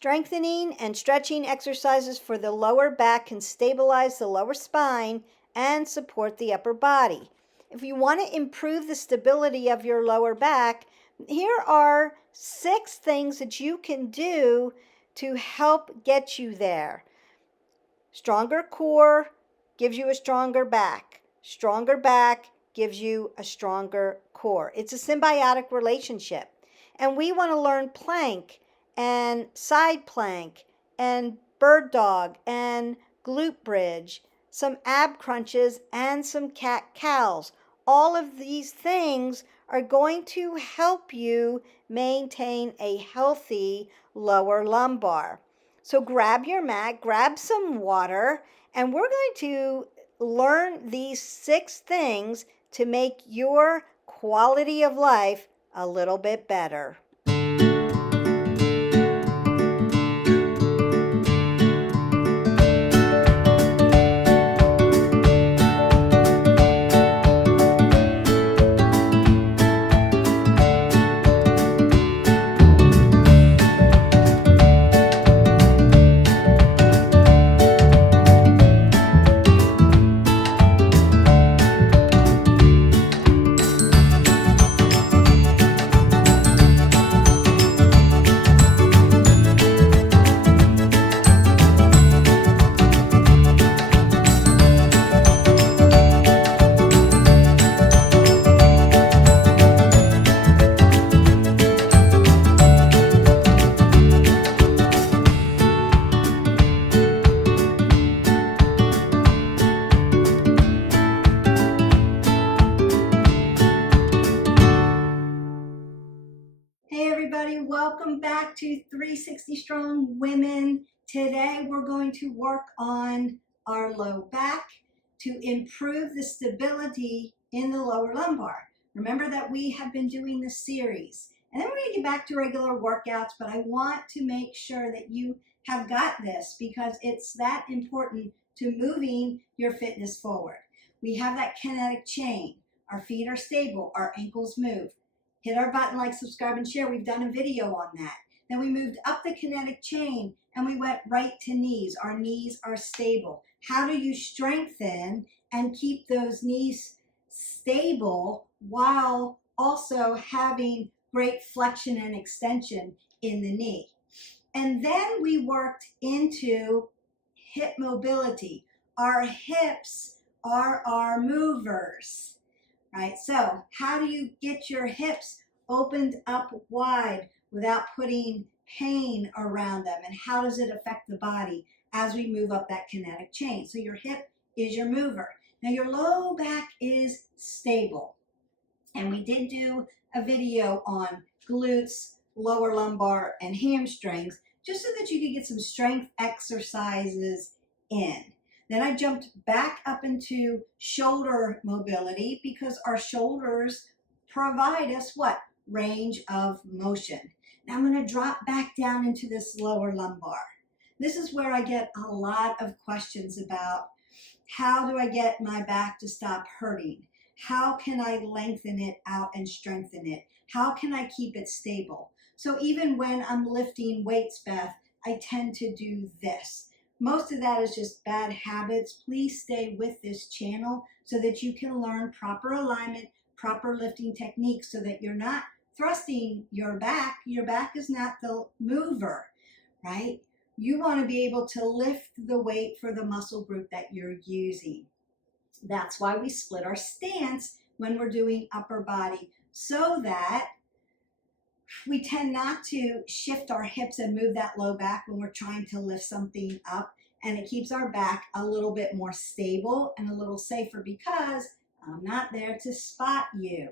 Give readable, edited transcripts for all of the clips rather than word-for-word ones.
Strengthening and stretching exercises for the lower back can stabilize the lower spine and support the upper body. If you want to improve the stability of your lower back, here are 6 things that you can do to help get you there. Stronger core gives you a stronger back. Stronger back gives you a stronger core. It's a symbiotic relationship. And we want to learn plank and side plank and bird dog and glute bridge, some ab crunches and some cat cows. All of these things are going to help you maintain a healthy lower lumbar. So grab your mat, grab some water, and we're going to learn these 6 things to make your quality of life a little bit better. Hey everybody, welcome back to 360 Strong Women. Today we're going to work on our low back to improve the stability in the lower lumbar. Remember that we have been doing this series, and then we're going to get back to regular workouts, but I want to make sure that you have got this because it's that important to moving your fitness forward. We have that kinetic chain. Our feet are stable, our ankles move. Hit our button, like, subscribe, and share. We've done a video on that. Then we moved up the kinetic chain and we went right to knees. Our knees are stable. How do you strengthen and keep those knees stable while also having great flexion and extension in the knee? And then we worked into hip mobility. Our hips are our movers. Right, so how do you get your hips opened up wide without putting pain around them? And how does it affect the body as we move up that kinetic chain? So your hip is your mover. Now your low back is stable. And we did do a video on glutes, lower lumbar, and hamstrings, just so that you could get some strength exercises in. Then I jumped back up into shoulder mobility because our shoulders provide us what? Range of motion. Now I'm going to drop back down into this lower lumbar. This is where I get a lot of questions about how do I get my back to stop hurting? How can I lengthen it out and strengthen it? How can I keep it stable? So even when I'm lifting weights, Beth, I tend to do this. Most of that is just bad habits. Please stay with this channel so that you can learn proper alignment, proper lifting techniques so that you're not thrusting your back. Your back is not the mover, right? You want to be able to lift the weight for the muscle group that you're using. That's why we split our stance when we're doing upper body, so that we tend not to shift our hips and move that low back when we're trying to lift something up, and it keeps our back a little bit more stable and a little safer because I'm not there to spot you.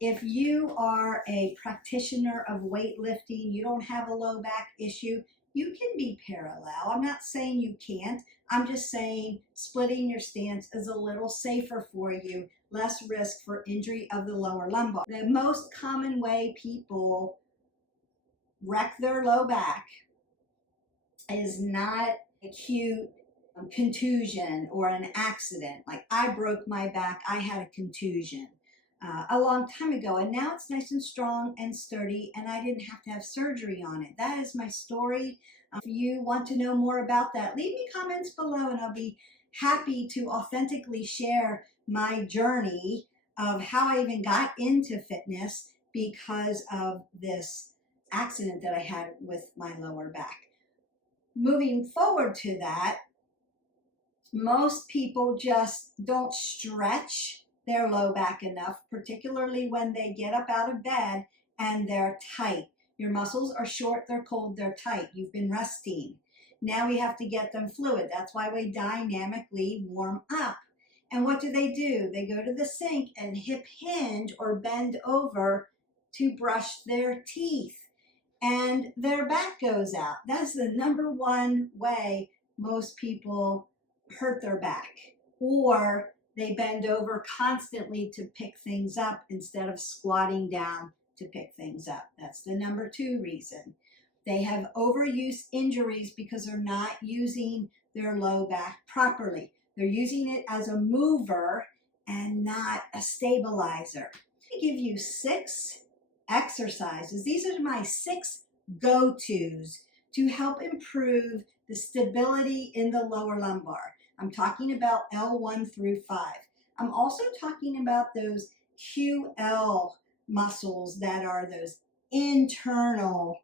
If you are a practitioner of weightlifting, you don't have a low back issue, you can be parallel. I'm not saying you can't. I'm just saying splitting your stance is a little safer for you, less risk for injury of the lower lumbar. The most common way people wreck their low back is not acute contusion or an accident. Like I broke my back, I had a contusion. a long time ago, and now it's nice and strong and sturdy, and I didn't have to have surgery on it. That is my story. If you want to know more about that, leave me comments below, and I'll be happy to authentically share my journey of how I even got into fitness because of this accident that I had with my lower back. Moving forward to that, most people just don't stretch their low back enough, particularly when they get up out of bed and they're tight. Your muscles are short, they're cold, they're tight. You've been resting. Now we have to get them fluid. That's why we dynamically warm up. And what do? They go to the sink and hip hinge or bend over to brush their teeth. And their back goes out. That's the number one way most people hurt their back. Or they bend over constantly to pick things up instead of squatting down to pick things up. That's the number two reason. They have overuse injuries because they're not using their low back properly. They're using it as a mover and not a stabilizer. I give you 6 exercises. These are my 6 go-tos to help improve the stability in the lower lumbar. I'm talking about L1 through 5. I'm also talking about those QL muscles that are those internal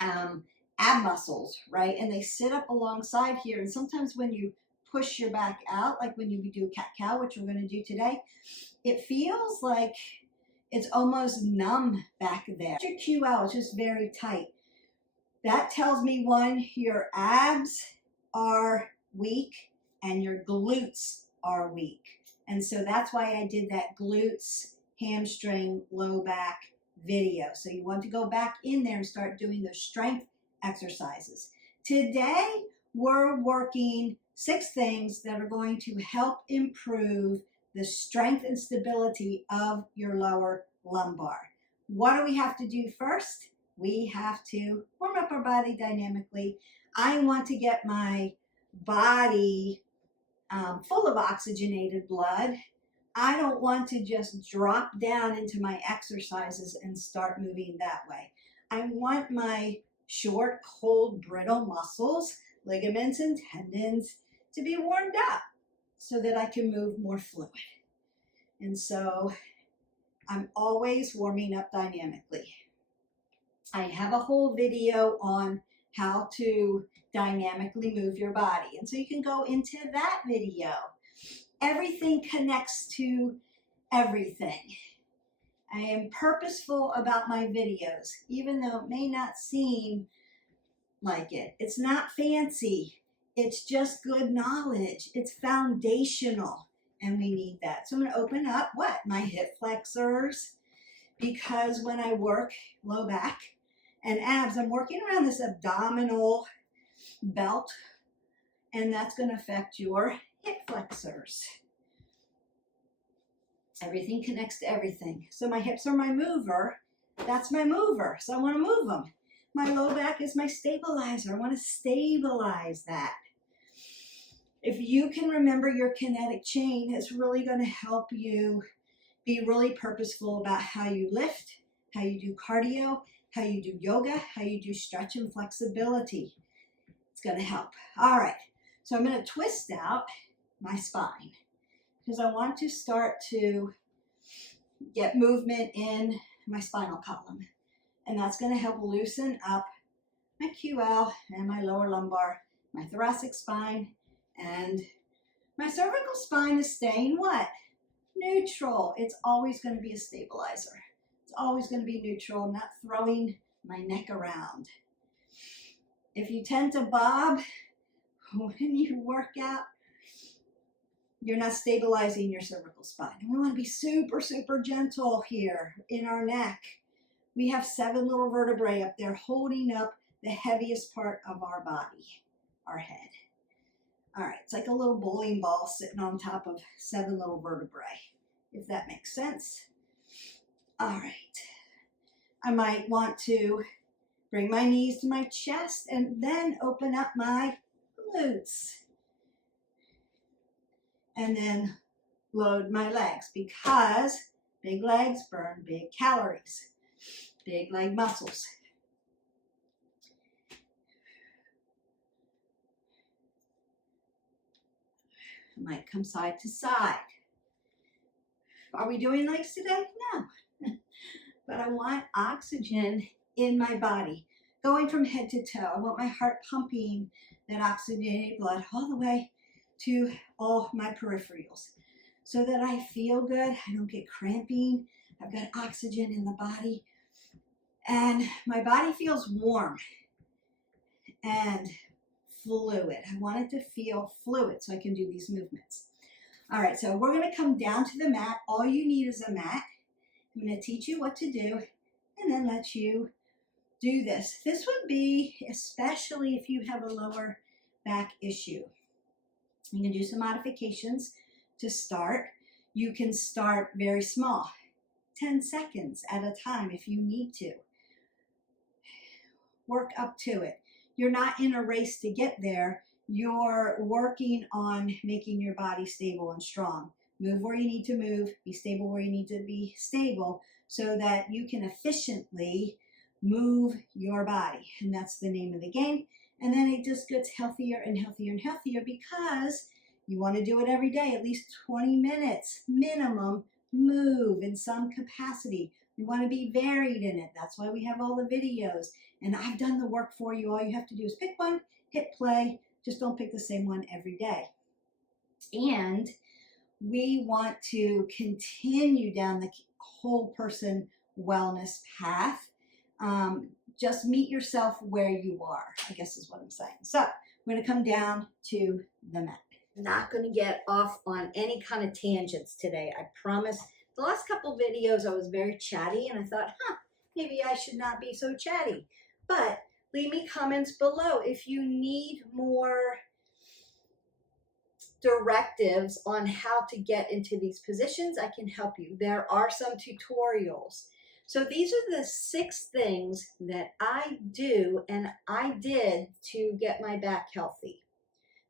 ab muscles, right? And they sit up alongside here. And sometimes when you push your back out, like when you do a cat-cow, which we're going to do today, it feels like it's almost numb back there. Your QL is just very tight. That tells me, one, your abs are weak and your glutes are weak. And so that's why I did that glutes, hamstring, low back video. So you want to go back in there and start doing those strength exercises. Today, we're working 6 things that are going to help improve the strength and stability of your lower lumbar. What do we have to do first? We have to warm up our body dynamically. I want to get my body full of oxygenated blood. I don't want to just drop down into my exercises and start moving that way. I want my short, cold, brittle muscles, ligaments, and tendons to be warmed up so that I can move more fluid. And so I'm always warming up dynamically. I have a whole video on how to dynamically move your body. And so you can go into that video. Everything connects to everything. I am purposeful about my videos, even though it may not seem like it. It's not fancy. It's just good knowledge. It's foundational, and we need that. So I'm going to open up what? My hip flexors, because when I work low back and abs, I'm working around this abdominal belt, and that's going to affect your hip flexors. Everything connects to everything. So my hips are my mover. That's my mover. So I want to move them. My low back is my stabilizer. I want to stabilize that. If you can remember your kinetic chain, it's really going to help you be really purposeful about how you lift, how you do cardio, how you do yoga, how you do stretch and flexibility. It's going to help. All right. So I'm going to twist out my spine because I want to start to get movement in my spinal column. And that's going to help loosen up my QL and my lower lumbar, my thoracic spine, and my cervical spine is staying what? Neutral. It's always going to be a stabilizer. It's always going to be neutral. I'm not throwing my neck around. If you tend to bob when you work out, you're not stabilizing your cervical spine. And we want to be super, super gentle here in our neck. We have 7 little vertebrae up there holding up the heaviest part of our body, our head. All right, it's like a little bowling ball sitting on top of 7 little vertebrae, if that makes sense. All right, I might want to bring my knees to my chest and then open up my glutes. And then load my legs because Big legs burn big calories. Big leg muscles. I might come side to side. Are we doing legs today? No. But I want oxygen in my body, going from head to toe. I want my heart pumping that oxygenated blood all the way to all my peripherals so that I feel good. I don't get cramping. I've got oxygen in the body. And my body feels warm and fluid. I want it to feel fluid so I can do these movements. All right, so we're going to come down to the mat. All you need is a mat. I'm going to teach you what to do and then let you do this. This would be especially if you have a lower back issue. You can do some modifications to start. You can start very small, 10 seconds at a time if you need to. Work up to it. You're not in a race to get there. You're working on making your body stable and strong. Move where you need to move, be stable where you need to be stable so that you can efficiently move your body. And that's the name of the game. And then it just gets healthier and healthier and healthier because you want to do it every day, at least 20 minutes minimum, move in some capacity. You want to be varied in it. That's why we have all the videos. And I've done the work for you. All you have to do is pick one, hit play. Just don't pick the same one every day. And we want to continue down the whole person wellness path. Just meet yourself where you are, I guess is what I'm saying. So we're going to come down to the mat. Not going to get off on any kind of tangents today, I promise. The last couple videos I was very chatty and I thought, maybe I should not be so chatty. But leave me comments below if you need more directives on how to get into these positions. I can help you. There are some tutorials. So these are the 6 things that I do and I did to get my back healthy.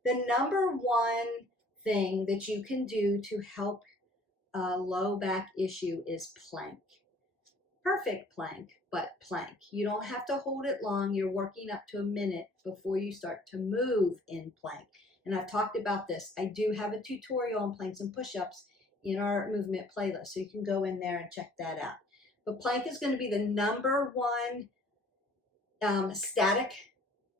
The number one thing that you can do to help a low back issue is plank. Perfect plank, but plank. You don't have to hold it long. You're working up to a minute before you start to move in plank. And I've talked about this. I do have a tutorial on planks and push-ups in our movement playlist, so you can go in there and check that out. But plank is going to be the number one static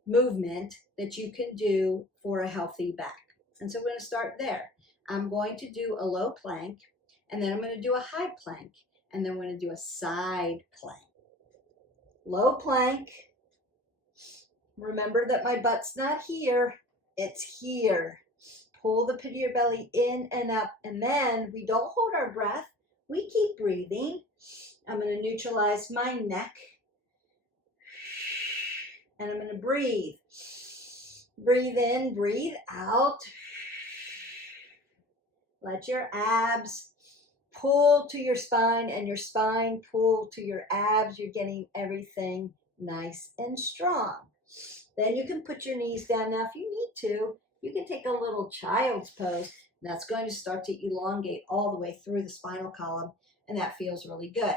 movement that you can do for a healthy back. And so we're going to start there. I'm going to do a low plank, and then I'm going to do a high plank, and then we're going to do a side plank. Low plank. Remember that my butt's not here. It's here. Pull the pit of your belly in and up, and then we don't hold our breath. We keep breathing. I'm going to neutralize my neck, and I'm going to breathe. Breathe in, breathe out. Let your abs pull to your spine and your spine pull to your abs. You're getting everything nice and strong. Then you can put your knees down. Now, if you need to, you can take a little child's pose. That's going to start to elongate all the way through the spinal column, and that feels really good.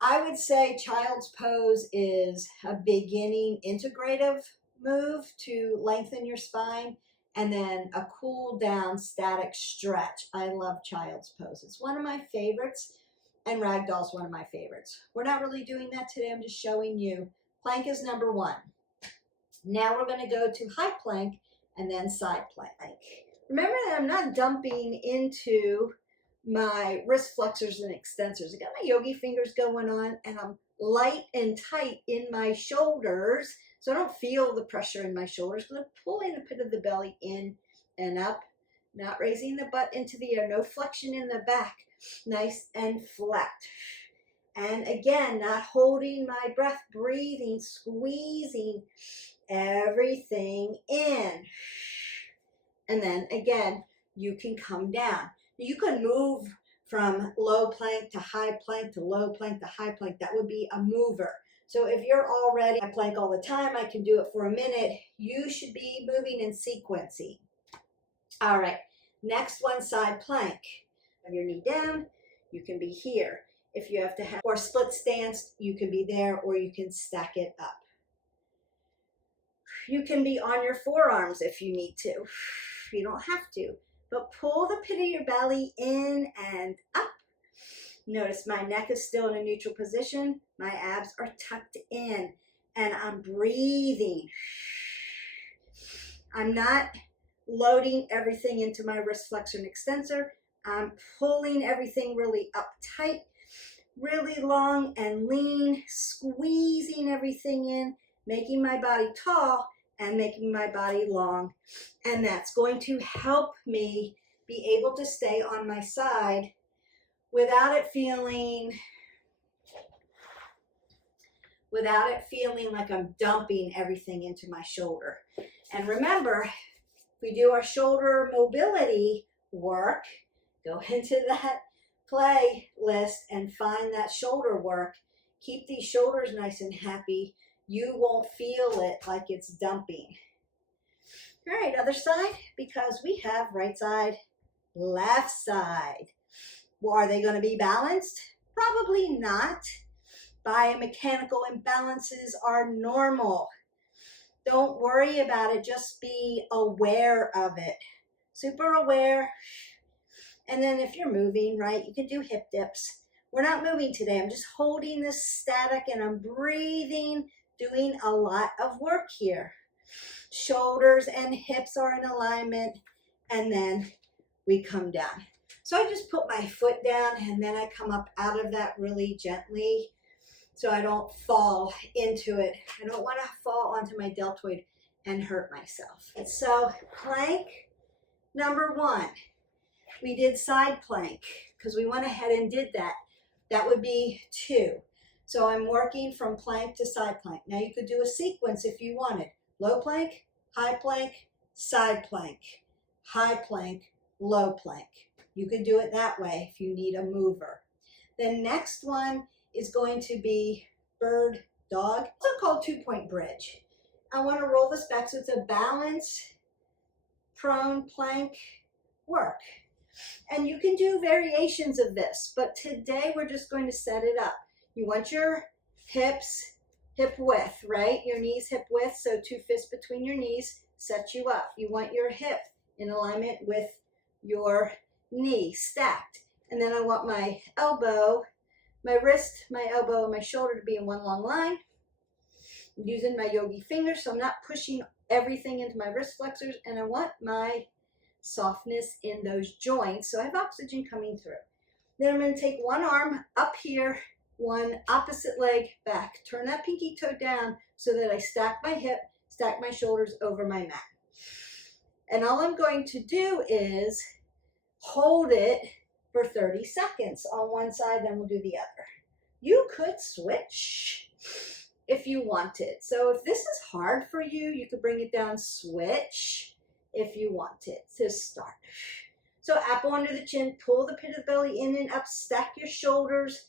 I would say child's pose is a beginning integrative move to lengthen your spine, and then a cool down static stretch. I love child's pose. It's one of my favorites, and ragdoll's one of my favorites. We're not really doing that today. I'm just showing you. Plank is number one. Now we're going to go to high plank and then side plank. Remember that I'm not dumping into my wrist flexors and extensors. I got my yogi fingers going on, and I'm light and tight in my shoulders, so I don't feel the pressure in my shoulders. I'm pulling the pit of the belly in and up, not raising the butt into the air, no flexion in the back, nice and flat. And again, not holding my breath, breathing, squeezing everything in. And then again, you can come down. You can move from low plank to high plank to low plank to high plank. That would be a mover. So if you're already at plank all the time, I can do it for a minute. You should be moving and sequencing. All right, next one, side plank. Have your knee down. you can be here. If you have to have, or split stance, you can be there, or you can stack it up. You can be on your forearms if you need to. You don't have to, but pull the pit of your belly in and up. Notice my neck is still in a neutral position. My abs are tucked in, and I'm breathing. I'm not loading everything into my wrist flexor and extensor. I'm pulling everything really up tight, really long and lean, squeezing everything in, making my body tall and making my body long. And that's going to help me be able to stay on my side without it feeling like I'm dumping everything into my shoulder. And remember, we do our shoulder mobility work, go into that playlist and find that shoulder work. Keep these shoulders nice and happy. You won't feel it like it's dumping. All right, other side, because we have right side, left side. Well, are they going to be balanced? Probably not. Biomechanical imbalances are normal. Don't worry about it. Just be aware of it. Super aware. And then if you're moving, right, you can do hip dips. We're not moving today. I'm just holding this static and I'm breathing, doing a lot of work here. Shoulders and hips are in alignment, and then we come down. So I just put my foot down and then I come up out of that really gently so I don't fall into it. I don't want to fall onto my deltoid and hurt myself. And so plank number 1. We did side plank because we went ahead and did that. That would be 2. So I'm working from plank to side plank. Now you could do a sequence if you wanted. Low plank, high plank, side plank, high plank, low plank. You could do it that way if you need a mover. The next one is going to be bird dog, also called 2-point bridge. I want to roll this back so it's a balance, prone plank work. And you can do variations of this, but today we're just going to set it up. You want your hips hip width, right? Your knees hip width, so 2 fists between your knees set you up. You want your hip in alignment with your knee stacked. And then I want my elbow, my wrist, my elbow, and my shoulder to be in one long line. I'm using my yogi fingers, so I'm not pushing everything into my wrist flexors, and I want my softness in those joints, so I have oxygen coming through. Then I'm going to take one arm up here, one opposite leg back. Turn that pinky toe down so that I stack my hip, stack my shoulders over my mat. And all I'm going to do is hold it for 30 seconds on one side, then we'll do the other. You could switch if you wanted. So if this is hard for you, you could bring it down, switch if you wanted to start. So apple under the chin, pull the pit of the belly in and up, stack your shoulders,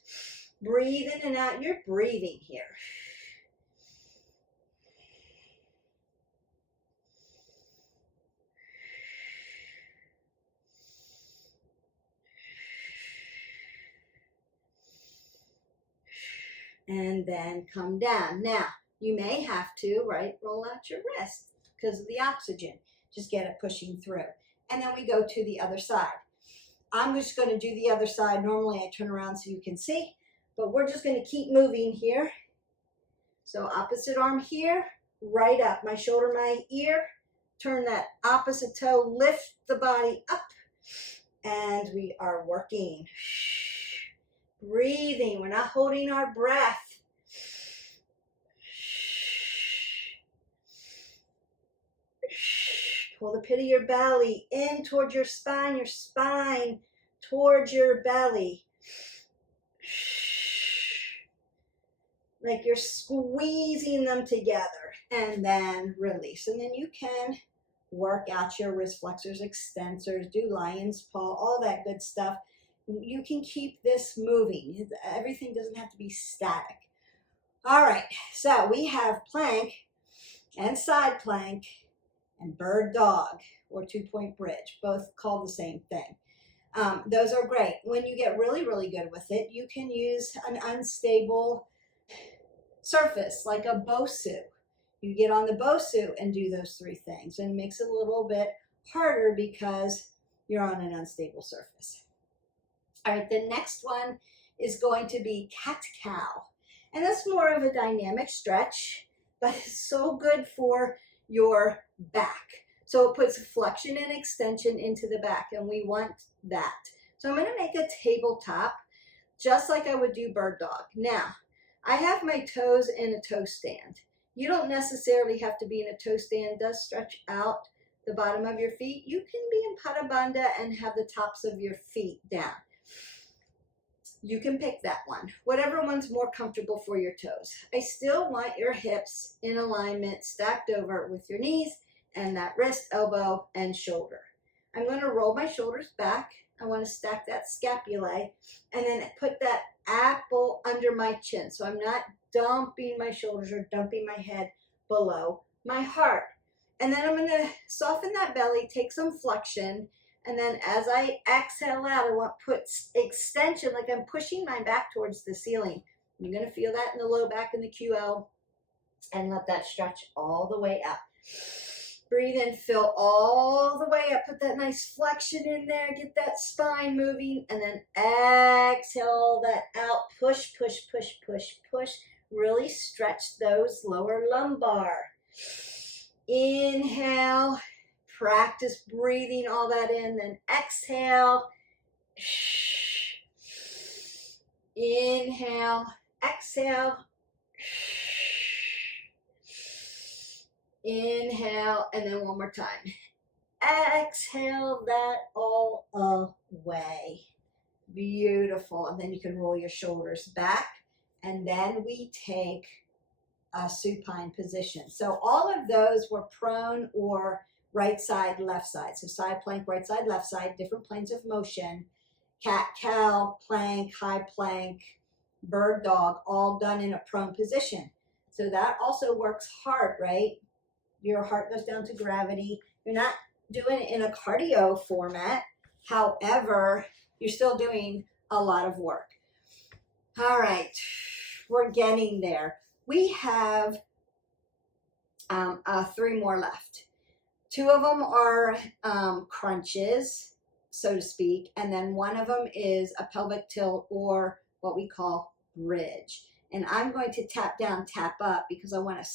breathe in and out. You're breathing here. And then come down. Now, you may have to, right, roll out your wrist because of the oxygen. Just get it pushing through. And then we go to the other side. I'm just going to do the other side. Normally I turn around so you can see, but we're just going to keep moving here. So opposite arm here, right up, my shoulder, my ear. Turn that opposite toe, lift the body up, and we are working. Breathing, we're not holding our breath. Pull the pit of your belly in towards your spine towards your belly. Like you're squeezing them together, and then release. And then you can work out your wrist flexors, extensors, do lion's paw, all that good stuff. You can keep this moving. Everything doesn't have to be static. All right, so we have plank and side plank and bird dog or 2-point bridge, both called the same thing. Those are great. When you get really, really good with it, you can use an unstable surface like a Bosu. You get on the Bosu and do those three things, and it makes it a little bit harder because you're on an unstable surface. All right, the next one is going to be cat-cow. And that's more of a dynamic stretch, but it's so good for your back. So it puts flexion and extension into the back, and we want that. So I'm going to make a tabletop just like I would do bird dog. Now, I have my toes in a toe stand. You don't necessarily have to be in a toe stand. It does stretch out the bottom of your feet. You can be in pada bandha and have the tops of your feet down. You can pick that one, whatever one's more comfortable for your toes. I still want your hips in alignment, stacked over with your knees and that wrist, elbow, and shoulder. I'm going to roll my shoulders back. I want to stack that scapulae and then put that apple under my chin. So I'm not dumping my shoulders or dumping my head below my heart. And then I'm going to soften that belly, take some flexion. And then as I exhale out, I want to put extension, like I'm pushing my back towards the ceiling. You're going to feel that in the low back and the QL, and let that stretch all the way up. Breathe in, fill all the way up. Put that nice flexion in there. Get that spine moving, and then exhale that out. Push, push, push, push, push. Really stretch those lower lumbar. Inhale. Practice breathing all that in, then exhale. Inhale, exhale. Inhale, and then one more time. Exhale that all away. Beautiful. And then you can roll your shoulders back, and then we take a supine position. So all of those were prone or right side, left side. So side plank, right side, left side, different planes of motion. Cat, cow, plank, high plank, bird dog, all done in a prone position. So that also works heart, right? Your heart goes down to gravity. You're not doing it in a cardio format. However, you're still doing a lot of work. All right, we're getting there. We have 3 more left. 2 of them are crunches, so to speak, and then one of them is a pelvic tilt, or what we call bridge. And I'm going to tap down, tap up, because I want to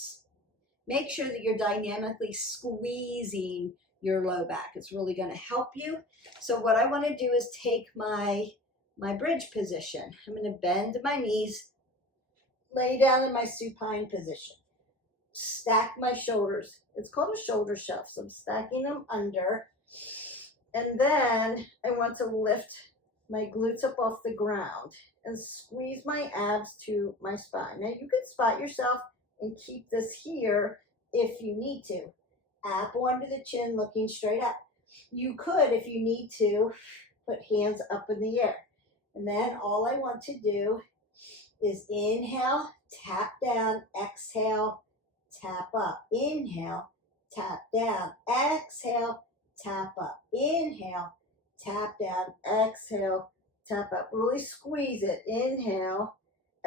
make sure that you're dynamically squeezing your low back. It's really going to help you. So what I want to do is take my bridge position. I'm going to bend my knees, lay down in my supine position, stack my shoulders. It's called a shoulder shelf. So I'm stacking them under. And then I want to lift my glutes up off the ground and squeeze my abs to my spine. Now you can spot yourself and keep this here if you need to. Apple under the chin, looking straight up. You could, if you need to, put hands up in the air. And then all I want to do is inhale, tap down, exhale, tap up. Inhale, tap down, exhale, tap up. Inhale, tap down, exhale, tap up. Really squeeze it. Inhale,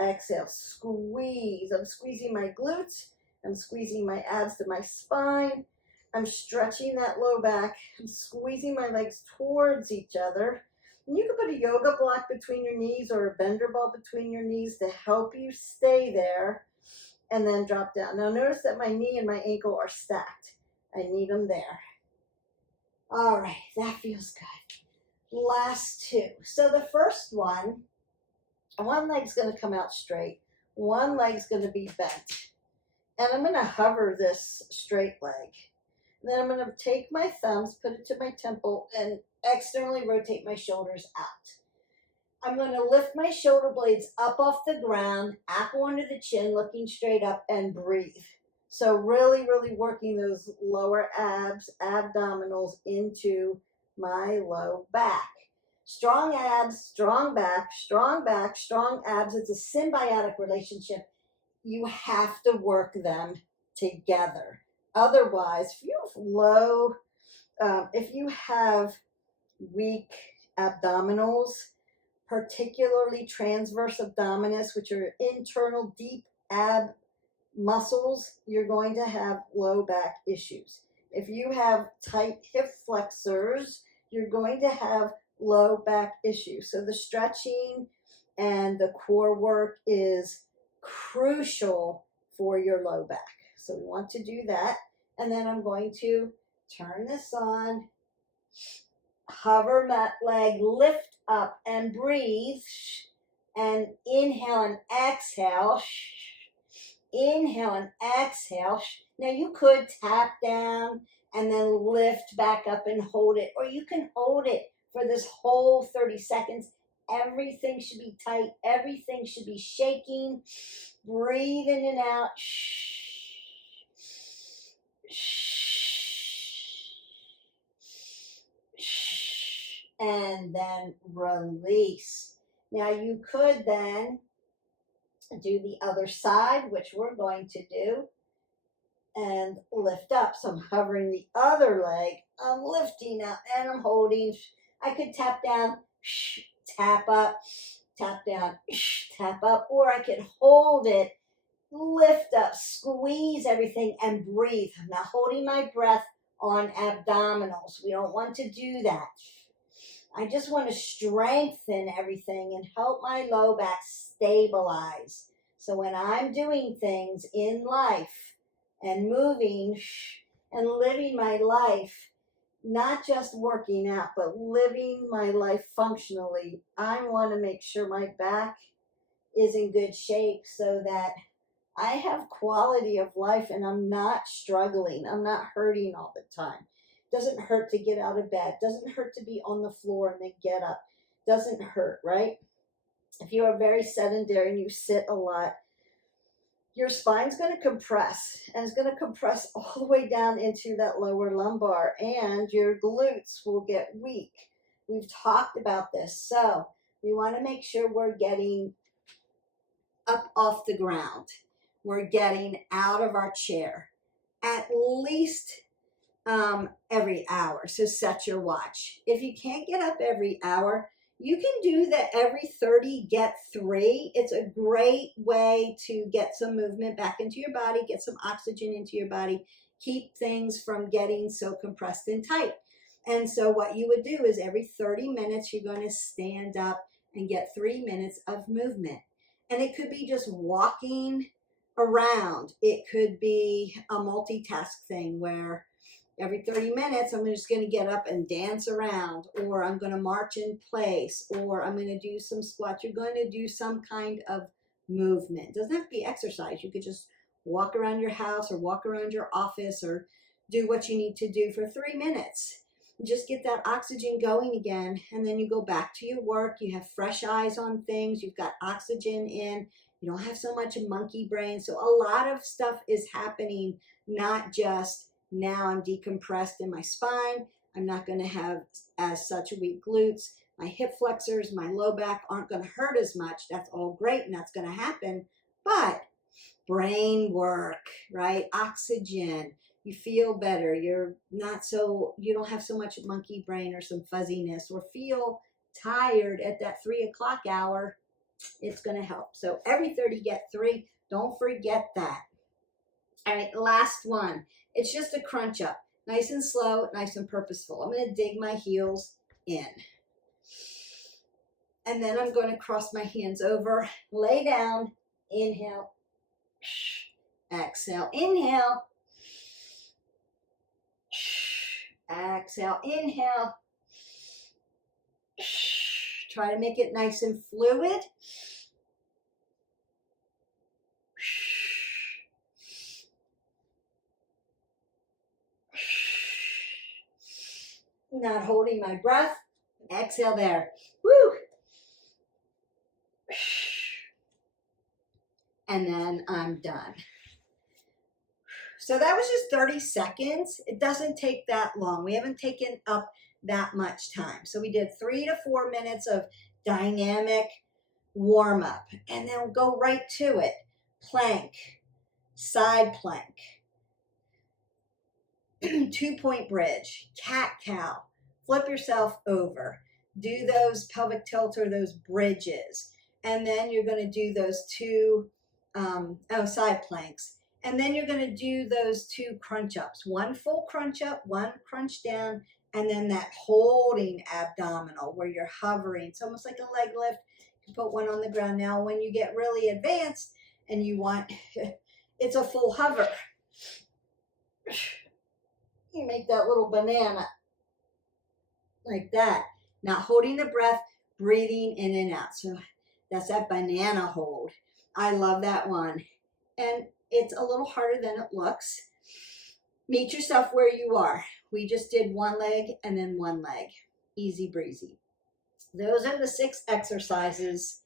exhale, squeeze. I'm squeezing my glutes. I'm squeezing my abs to my spine. I'm stretching that low back. I'm squeezing my legs towards each other. And you can put a yoga block between your knees or a bender ball between your knees to help you stay there. And then drop down. Now notice that my knee and my ankle are stacked. I need them there. All right, that feels good. Last 2. So the first one leg's going to come out straight. One leg's going to be bent. And I'm going to hover this straight leg. And then I'm going to take my thumbs, put it to my temple, and externally rotate my shoulders out. I'm going to lift my shoulder blades up off the ground, apple under the chin, looking straight up, and breathe. So really, really working those lower abs, abdominals into my low back. Strong abs, strong back, strong back, strong abs. It's a symbiotic relationship. You have to work them together. Otherwise, if you have weak abdominals, particularly transverse abdominis, which are internal deep ab muscles, you're going to have low back issues. If you have tight hip flexors, you're going to have low back issues. So the stretching and the core work is crucial for your low back. So we want to do that. And then I'm going to turn this on, hover that leg, lift up and breathe, and inhale and exhale. Inhale and exhale. Now you could tap down and then lift back up and hold it, or you can hold it for this whole 30 seconds. Everything should be tight. Everything should be shaking. Breathe in and out. And then release. Now you could then do the other side, which we're going to do, and lift up. So I'm hovering the other leg, I'm lifting up, and I'm holding. I could tap down, tap up, tap down, tap up, or I could hold it, lift up, squeeze everything, and breathe. I'm not holding my breath on abdominals. We don't want to do that. I just want to strengthen everything and help my low back stabilize. So when I'm doing things in life and moving and living my life, not just working out, but living my life functionally, I want to make sure my back is in good shape so that I have quality of life and I'm not struggling. I'm not hurting all the time. Doesn't hurt to get out of bed. Doesn't hurt to be on the floor and then get up. Doesn't hurt, right? If you are very sedentary and you sit a lot, your spine's going to compress, and it's going to compress all the way down into that lower lumbar, and your glutes will get weak. We've talked about this. So we want to make sure we're getting up off the ground. We're getting out of our chair at least every hour. So set your watch. If you can't get up every hour, you can do the every 30 get 3. It's a great way to get some movement back into your body, get some oxygen into your body, keep things from getting so compressed and tight. And so what you would do is every 30 minutes, you're going to stand up and get 3 minutes of movement. And it could be just walking around. It could be a multitask thing where every 30 minutes, I'm just going to get up and dance around, or I'm going to march in place, or I'm going to do some squats. You're going to do some kind of movement. It doesn't have to be exercise. You could just walk around your house or walk around your office or do what you need to do for 3 minutes. Just get that oxygen going again, and then you go back to your work. You have fresh eyes on things. You've got oxygen in. You don't have so much monkey brain. So a lot of stuff is happening, not just now I'm decompressed in my spine. I'm not going to have as such weak glutes. My hip flexors, my low back aren't going to hurt as much. That's all great, and that's going to happen. But brain work, right? Oxygen. You feel better. You don't have so much monkey brain or some fuzziness or feel tired at that 3 o'clock hour. It's going to help. So every 30 get 3. Don't forget that. All right, last one. It's just a crunch up. Nice and slow, nice and purposeful. I'm going to dig my heels in. And then I'm going to cross my hands over, lay down, inhale, exhale, inhale, exhale, inhale. Try to make it nice and fluid. Not holding my breath. Exhale there. Woo! And then I'm done. So that was just 30 seconds. It doesn't take that long. We haven't taken up that much time. So we did 3 to 4 minutes of dynamic warm up, and then we'll go right to it. Plank, side plank, 2-point bridge, cat-cow, flip yourself over, do those pelvic tilts or those bridges. And then you're going to do those two side planks. And then you're going to do those two crunch ups, one full crunch up, one crunch down, and then that holding abdominal where you're hovering. It's almost like a leg lift. You put one on the ground. Now, when you get really advanced and you want, it's a full hover. You make that little banana like that. Not holding the breath, breathing in and out. So that's that banana hold. I love that one. And it's a little harder than it looks. Meet yourself where you are. We just did one leg and then one leg. Easy breezy. Those are the 6 exercises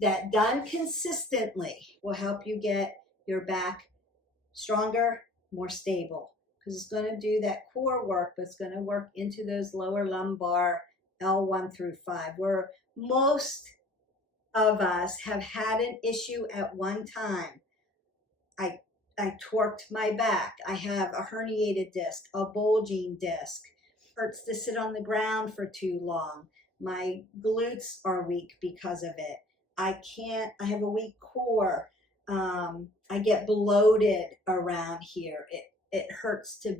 that done consistently will help you get your back stronger, more stable. Because it's going to do that core work, but it's going to work into those lower lumbar L1 through 5, where most of us have had an issue at one time. I torqued my back. I have a herniated disc, a bulging disc. Hurts to sit on the ground for too long. My glutes are weak because of it. I have a weak core. I get bloated around here. It hurts to,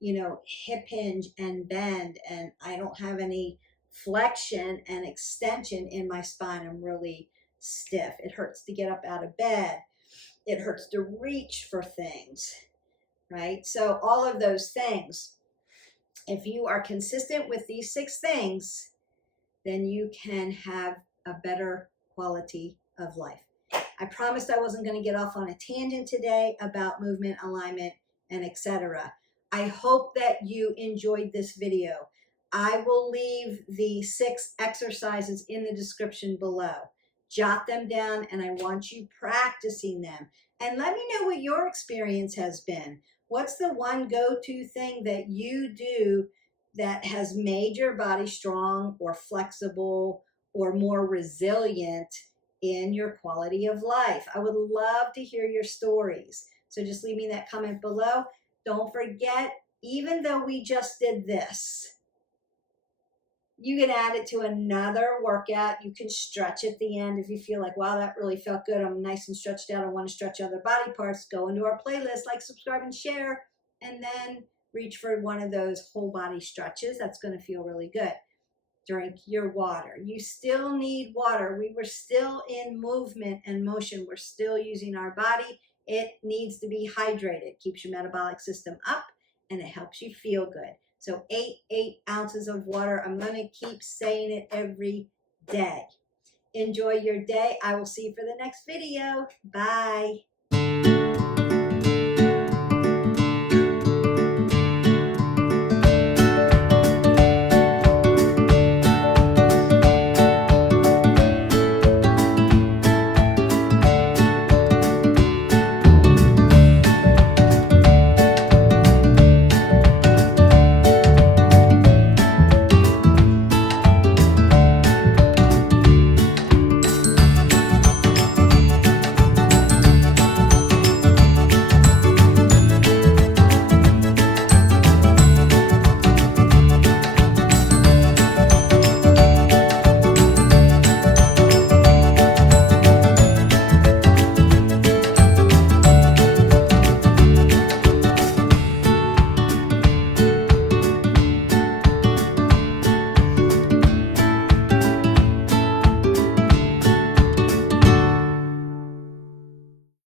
hip hinge and bend, and I don't have any flexion and extension in my spine. I'm really stiff. It hurts to get up out of bed. It hurts to reach for things, right? So all of those things, if you are consistent with these 6 things, then you can have a better quality of life. I promised I wasn't going to get off on a tangent today about movement, alignment, and etc. I hope that you enjoyed this video. I will leave the 6 exercises in the description below. Jot them down, and I want you practicing them. And let me know what your experience has been. What's the one go-to thing that you do that has made your body strong or flexible or more resilient in your quality of life? I would love to hear your stories. So just leave me that comment below. Don't forget, even though we just did this, you can add it to another workout. You can stretch at the end if you feel like, wow, that really felt good. I'm nice and stretched out. I want to stretch other body parts. Go into our playlist, like, subscribe, and share, and then reach for one of those whole body stretches. That's going to feel really good. Drink your water. You still need water. We were still in movement and motion. We're still using our body. It needs to be hydrated. Keeps your metabolic system up, and it helps you feel good. So 8 ounces of water. I'm going to keep saying it every day. Enjoy your day. I will see you for the next video. Bye.